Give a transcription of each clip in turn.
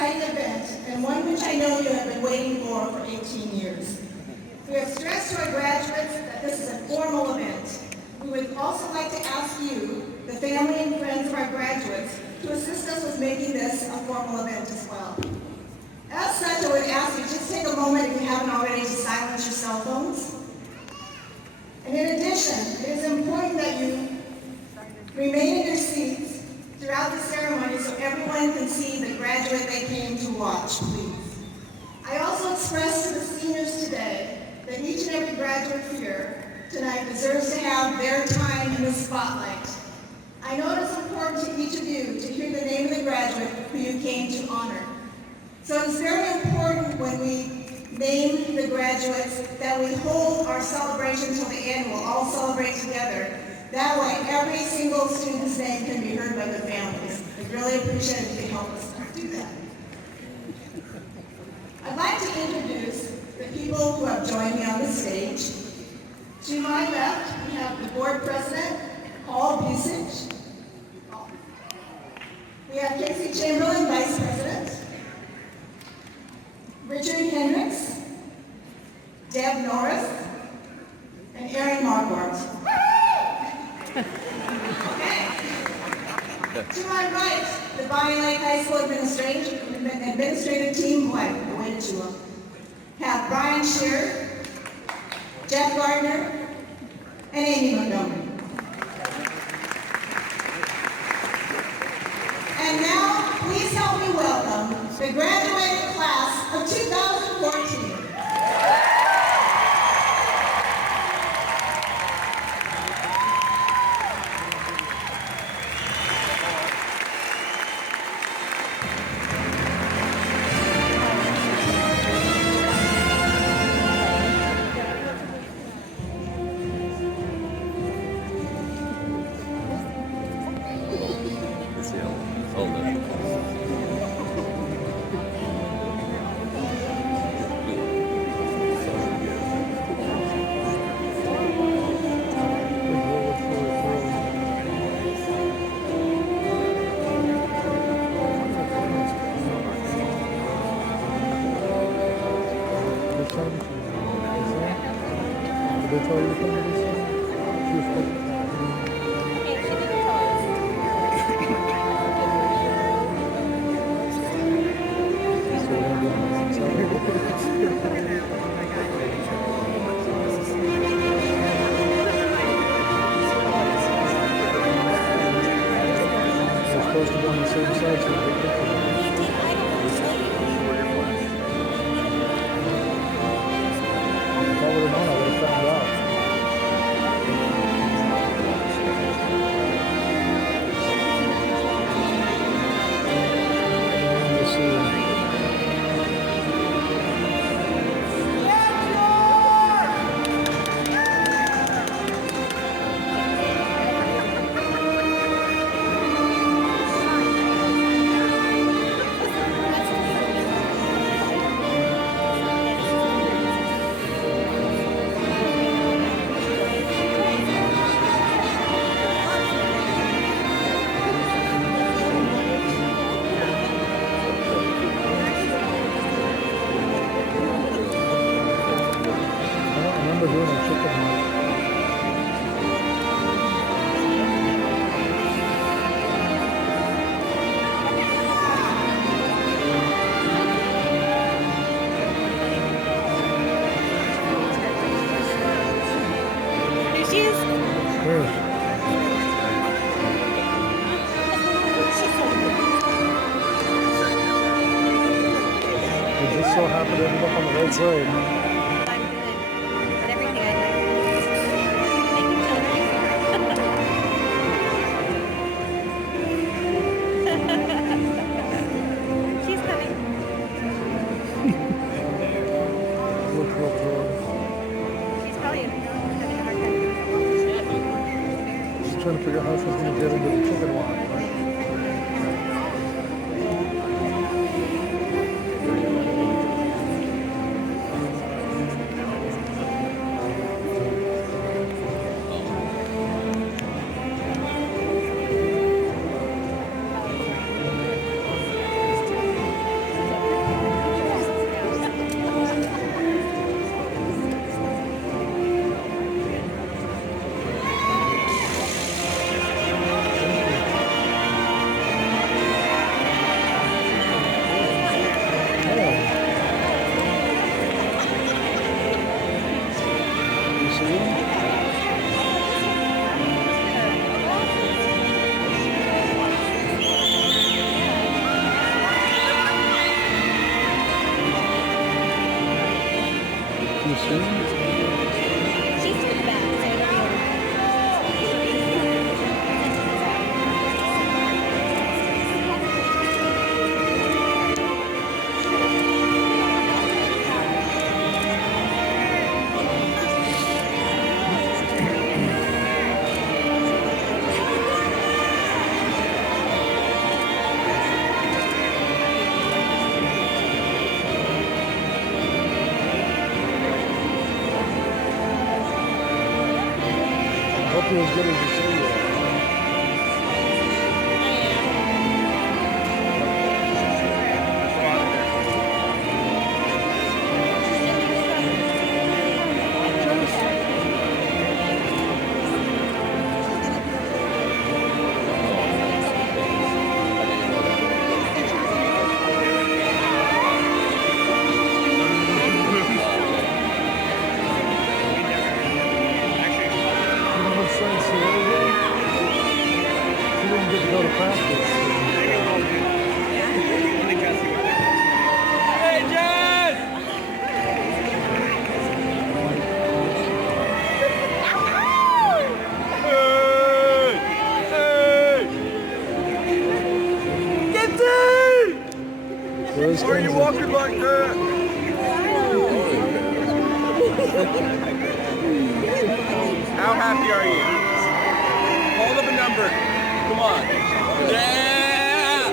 exciting event, and one which I know you have been waiting for 18 years. We have stressed to our graduates that this is a formal event. We would also like to ask you, the family and friends of our graduates, to assist us with making this a formal event as well. As such, I would ask you just take a moment, if you haven't already, to silence your cell phones. And in addition, it is important that you remain in your seats throughout the ceremony so everyone can see the graduate they came to watch, please. I also express to the seniors today that each and every graduate here tonight deserves to have their time in the spotlight. I know it is important to each of you to hear the name of the graduate who you came to honor. So it's very important when we name the graduates that we hold our celebration till the end. We'll all celebrate together. That way, every single student's name can be heard by their families. We'd really appreciate it if you help us do that. I'd like to introduce the people who have joined me on the stage. To my left, we have the board president, Paul Busich. We have Casey Chamberlain, vice president. Richard Hendricks, Deb Norris, and Aaron Marquardt. Okay. To my right, the Bonnie Lake High School administrative team, boy, I waited too long. Have Brian Shearer, Jeff Gardner, and Amy Montgomery. And now, please help me welcome the graduating class of 2014. So happy to end up on the right side. I'm good. But everything I like is making children. She's coming. Look real cool. She's probably having a hard time. She's trying to figure out how she's going to get into the chicken line, right? She's to the back, so it'll Hope you're as good as you say you are. You know what's nice the other day? She didn't get to go to practice. Hey, Jen! Hey! Hey! Get in! Where's Why are you Kenzie? walking like that? How happy are you? Hold up a number. Come on. Yeah!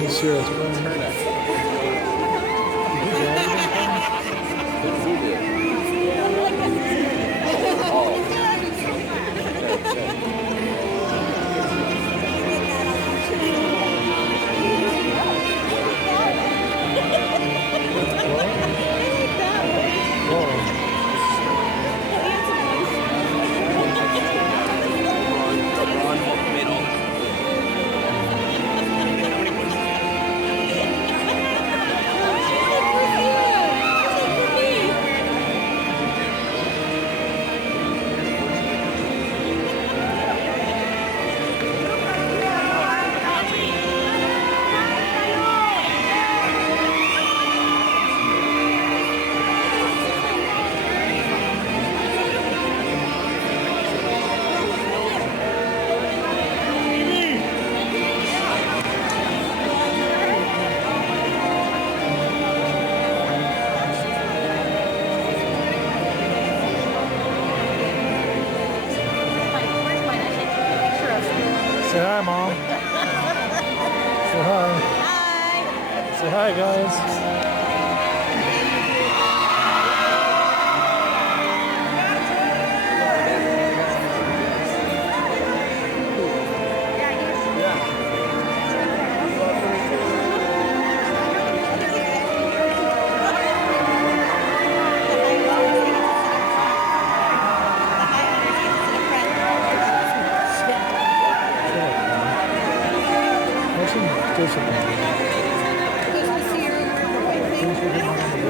He's serious, man. Say hi, Mom. Say hi. Hi. Say hi, guys. What's some discipline? Things we didn't want to do.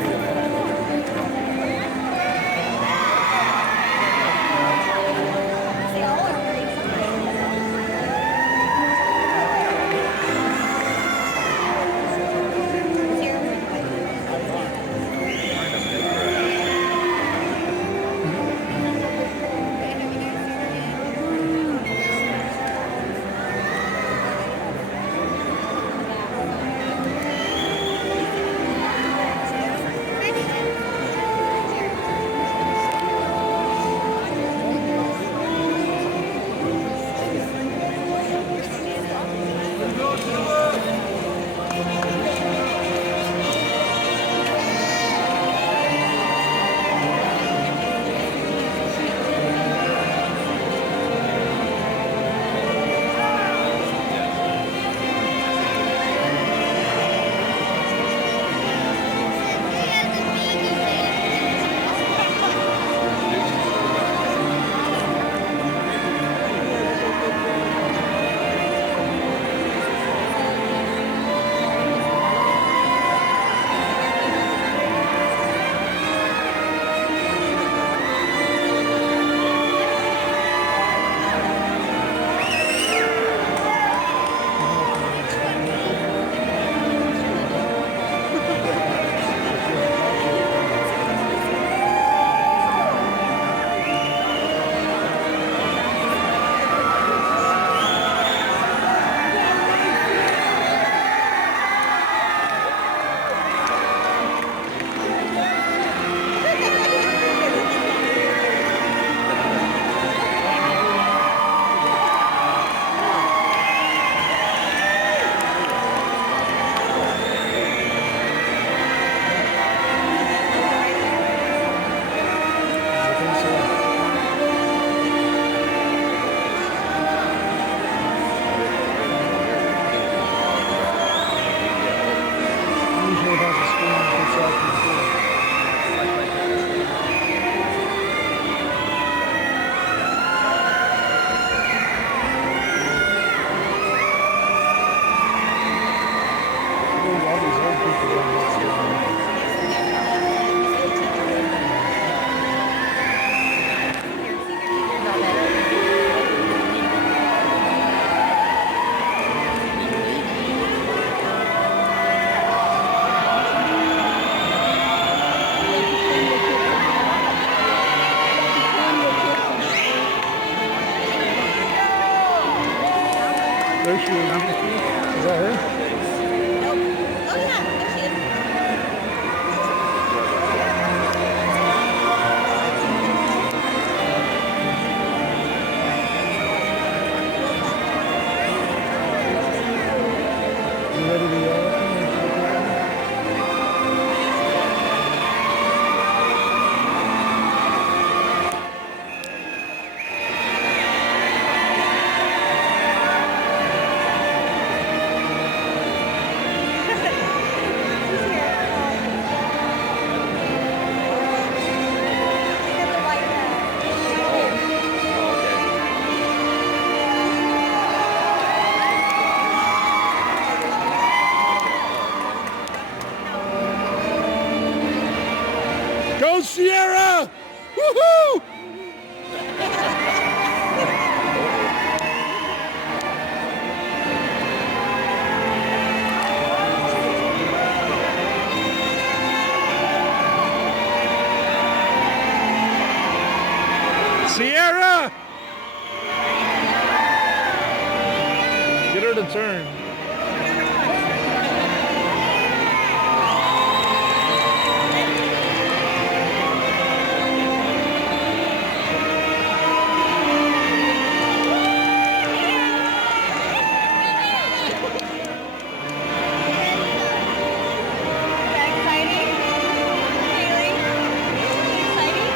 Is that her? Nope. Oh yeah, there she is. You ready to yell at me? She's here. She got the white hat. Go Sierra! Woohoo! Sierra! Get her to turn. Is that exciting? Haley? Exciting?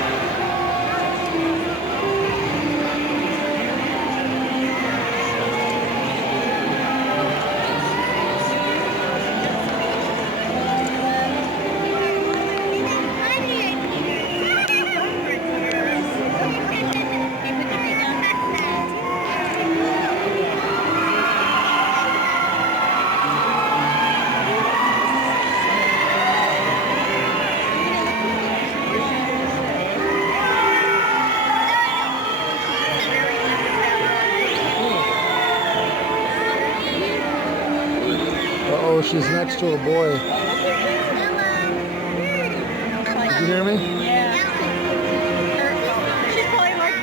Uh-oh, she's next to a boy. Did you hear me? Yeah. She's probably like,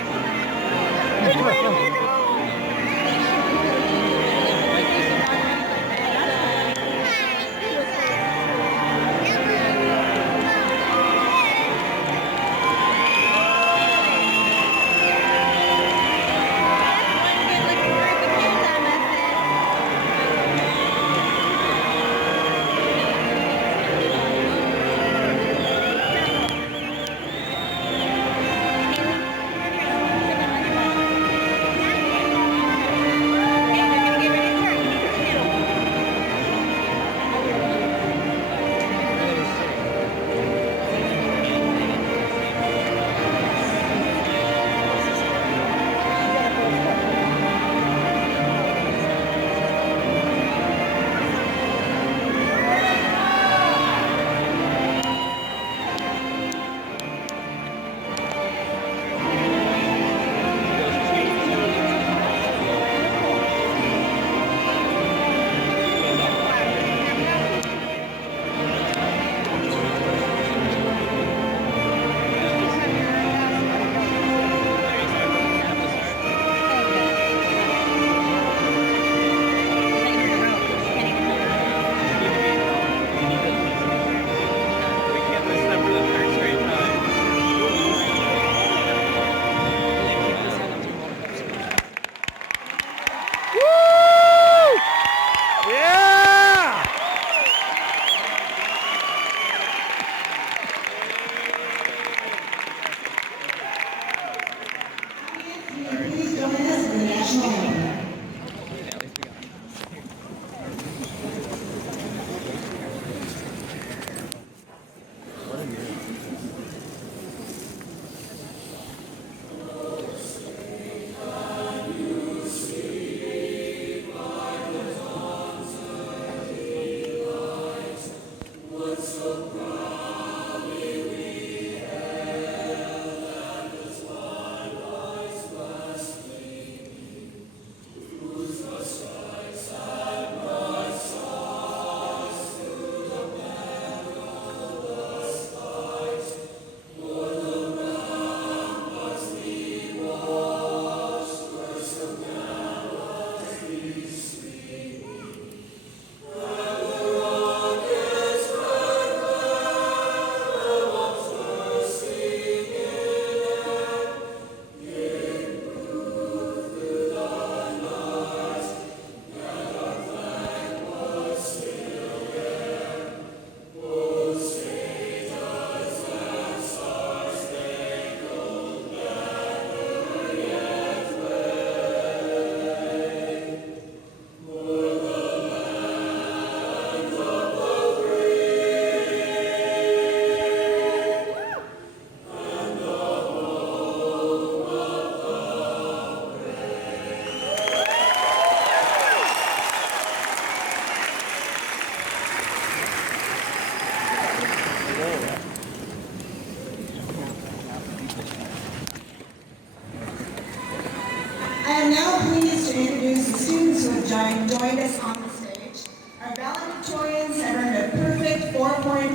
joined us on the stage. Our valedictorians have earned a perfect 4.0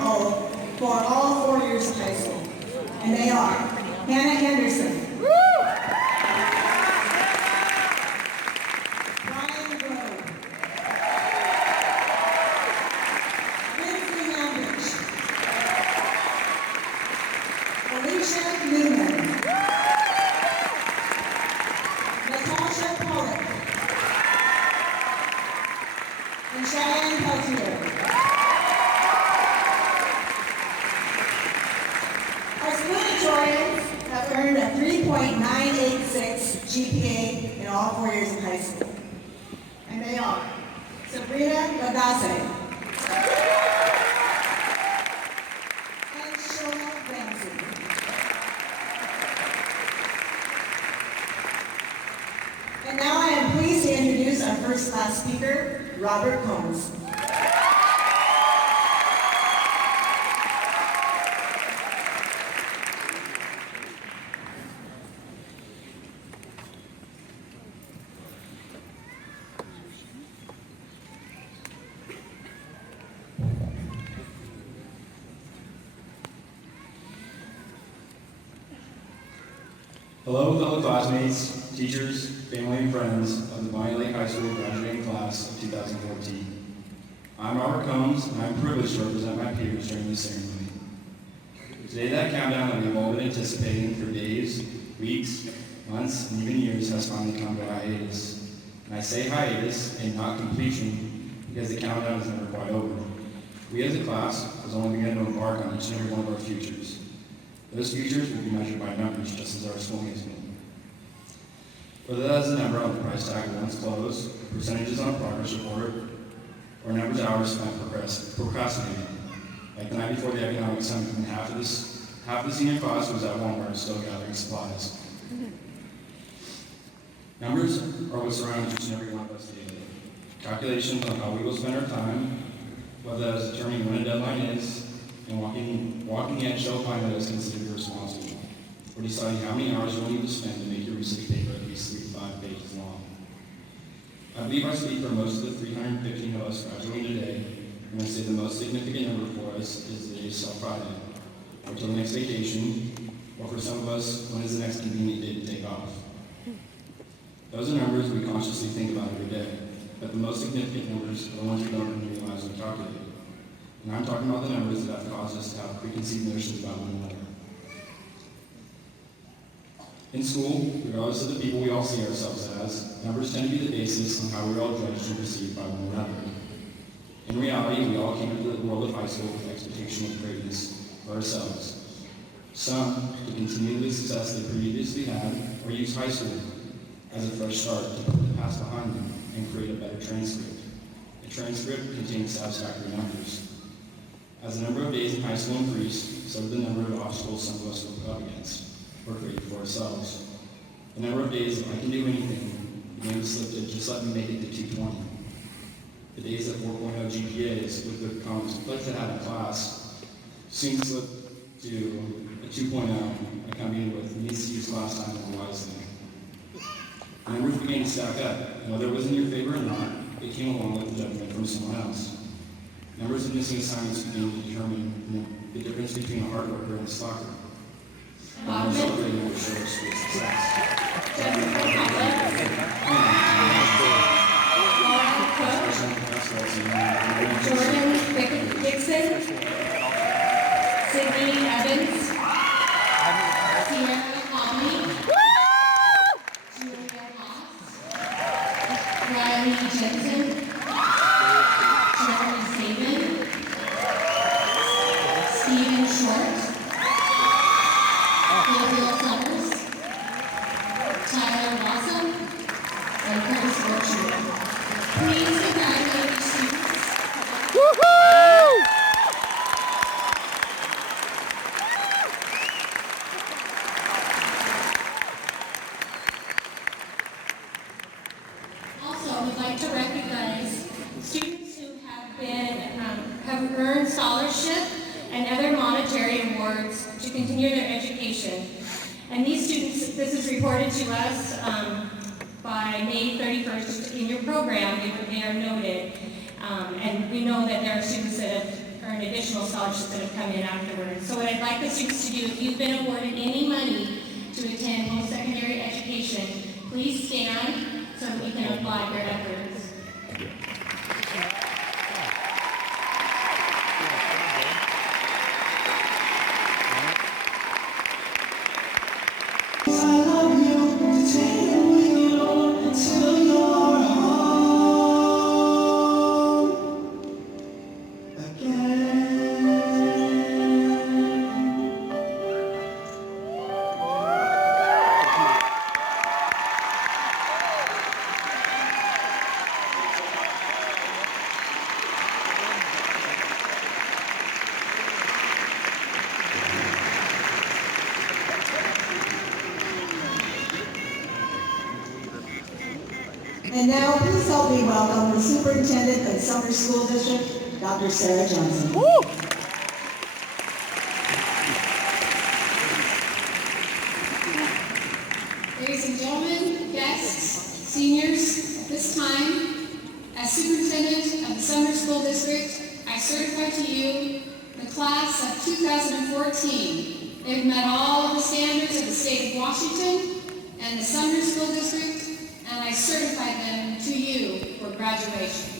for all 4 years of high school. And they are Hannah Henderson, Brian Grove, Lindsay Landridge, Alicia Newman, Natasha Pollock, and Cheyenne Peltier. Our salutatorians have earned a 3.986 GPA in all 4 years of high school. And they are Sabrina Lagase and Shona Ramsey. And now I am pleased to introduce our first class speaker, Robert Combs. Hello, fellow classmates, teachers, family, and friends of the Bonnie Lake High School graduating class of 2014. I'm Robert Combs, and I'm privileged to represent my peers during this ceremony. Today, that countdown that we've all been anticipating for days, weeks, months, and even years has finally come to a hiatus. And I say hiatus and not completion because the countdown is never quite over. We as a class was only beginning to embark on each and every one of our futures. Those futures will be measured by numbers, just as our schooling has been. Whether that is a number on the price tag once closed, percentages on a progress report, or numbers of hours spent procrastinating. Like the night before the economic summit, when half of the senior class was at Walmart still gathering supplies. Numbers are what surround each and every one of us daily. Calculations on how we will spend our time, whether that is determining when a deadline is, and walking the edge shall find that is considered irresponsible, or deciding how many hours you'll need to spend to make your research paper at least 3 to 5 pages long. I believe I speak for most of the 315 of us graduating today when I say the most significant number for us is the day of Friday, or till the next vacation, or for some of us, when is the next convenient day to take off. Those are numbers we consciously think about every day, but the most significant numbers are the ones we don't even realize we calculate. And I'm talking about the numbers that have caused us to have preconceived notions about one another. In school, regardless of the people we all see ourselves as, numbers tend to be the basis on how we're all judged and perceived by one another. In reality, we all came into the world of high school with expectation of greatness for ourselves. Some, to continue the success they previously had, or use high school as a fresh start to put the past behind them and create a better transcript. A transcript containing satisfactory numbers. As the number of days in high school increased, so did the number of obstacles some of us were put up against, or created for ourselves. The number of days that I can do anything began to slip to just let me make it to 220. The days that 4.0 GPAs with the comments pledged to have in class soon slipped to a 2.0 accompanied with needs to use class time more wisely. The numbers began to stack up, and whether it was in your favor or not, it came along with the judgment from someone else. Numbers of missing assignments began to determine the difference between a hard worker and a slacker. And the result rating would show us great success. Jordan Dixon, Sydney Evans, Sierra Hobley, Julia Haas, Riley Jensen, Jeremy Saban, Stephen Short, Gabriel Summers, Tyler Blossom, and Curtis Orchard. Please congratulate these students. Also, we'd like to recognize students who have earned scholarship and other monetary awards to continue their education. And these students, this is reported to us by May 31st in your program, they are noted. And we know that there are students that have earned additional scholarships that have come in afterwards. So what I'd like the students to do, if you've been awarded any money to attend post-secondary education, please stand so that we can applaud your efforts. And now, please help me welcome the Superintendent of Summer School District, Dr. Sarah Johnson. Ladies and gentlemen, guests, seniors, at this time, as Superintendent of the Summer School District, I certify to you the class of 2014. They've met all of the standards of the state of Washington and the Sumner School District, and I certify them to you for graduation.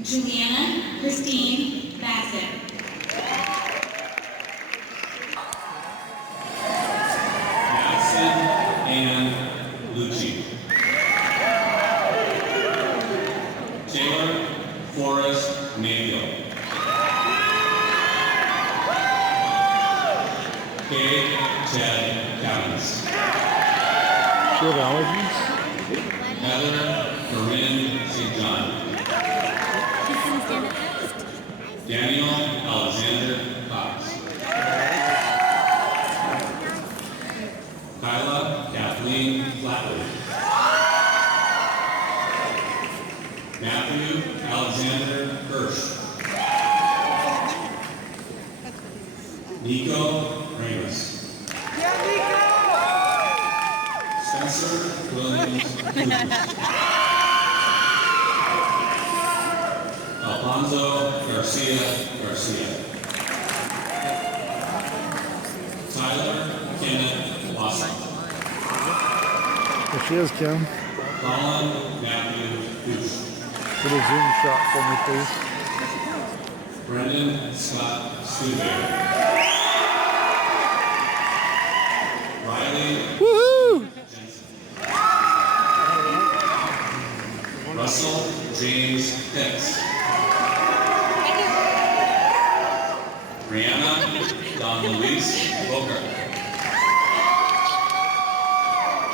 Juliana Christine Bassett. Madison Ann Lucci. Taylor Forrest Mayfield. Kay Ted Cowens. Do you have allergies? Heather Corinne St. John. Daniel Alexander Cox. Kyla Kathleen Flatley. Matthew Alexander Hirsch. Nico Ramos. Spencer Williams Lucas. Alfonso Garcia. Tyler Kenneth Watson. There she is, Kim. Colin Matthew Hoosh. Get a zoom shot for me, please. Brendan Scott Studebaker. Riley Woohoo! Jensen. Russell James Hicks. Brianna Don Luis Booker.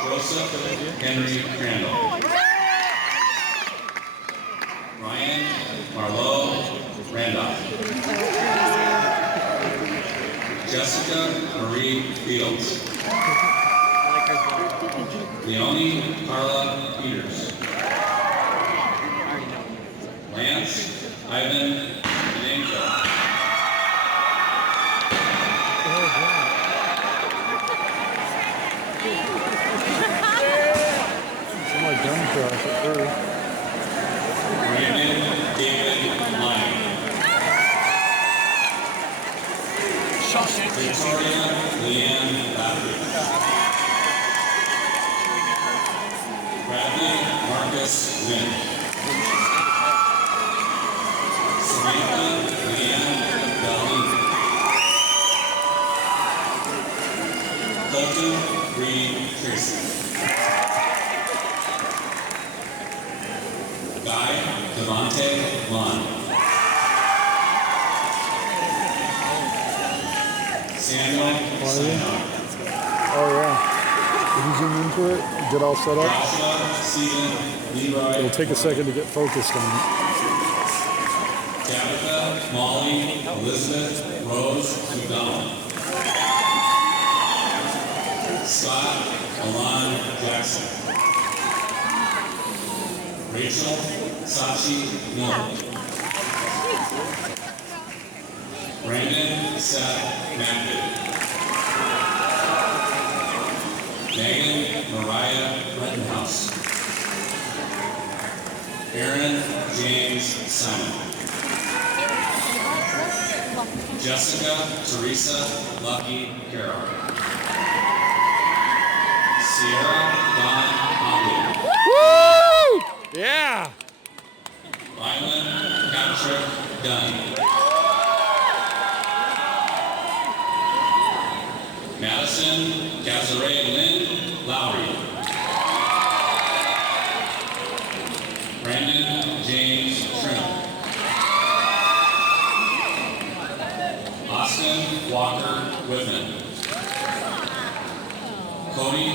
Joseph Henry Crandall. Ryan Marlowe Randolph. Jessica Marie Fields. Leonie Carla Peters. Lance Ivan Danko. Somebody done for us at first. Brandon David Lyon. Victoria Leanne Battery. Bradley Marcus Wynn. Samantha Leanne Bellin. Colton Reed Tracy. Guy Devontae Vaughn. Samuel Sinai. Oh, yeah. Did you zoom into it? get all set up. Joshua, Stephen, Leroy, It'll take a second to get focused on it. Tabitha, Molly, Elizabeth, Rose, McDonald. Scott, Alon, Jackson. Rachel, Sachi, Miller. Brandon, Seth, Matthew. Megan, Mariah, Rettenhouse. Aaron, James, Simon. Jessica, Teresa, Lucky, Carol. Sierra, Don, Hobley. Woo! Yeah! Lyman, Patrick, Dunn. Madison, Casare, Lynn, Lowry. Brandon, James, Trim. Austin, Walker, Whitman. Cody,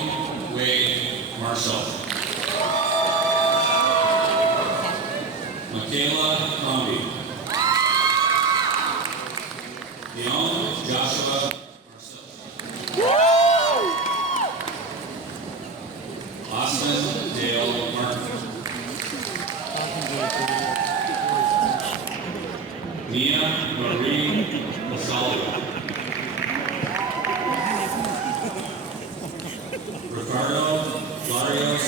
Wade, Marshall. Michaela, Crombie. Leon, Joshua, Austin, Dale, Martin. Nia, Marie, Rosalia. Ricardo, Larios.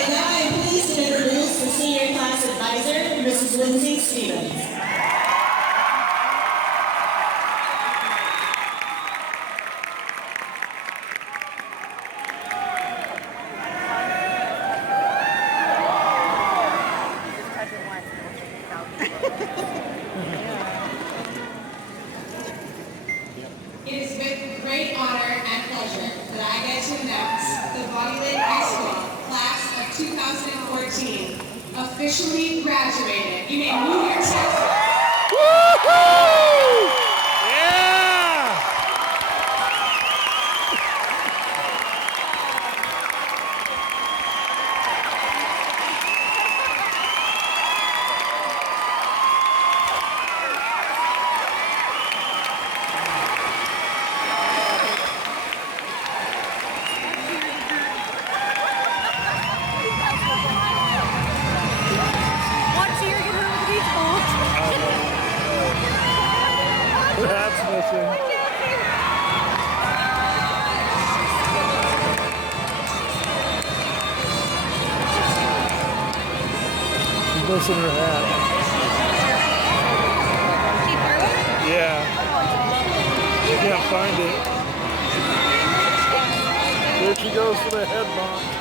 And now I am pleased to introduce the senior class advisor, Mrs. Lindsay Stevens. It is with great honor and pleasure that I get to announce the Bonney Lake High School class of 2014 officially graduated. You may move your chairs. Woo-hoo! Yeah! Once a year, get her with the beach ball. That's missing. She's missing her hat. Yeah. Can't find it. There she goes for the head bonk.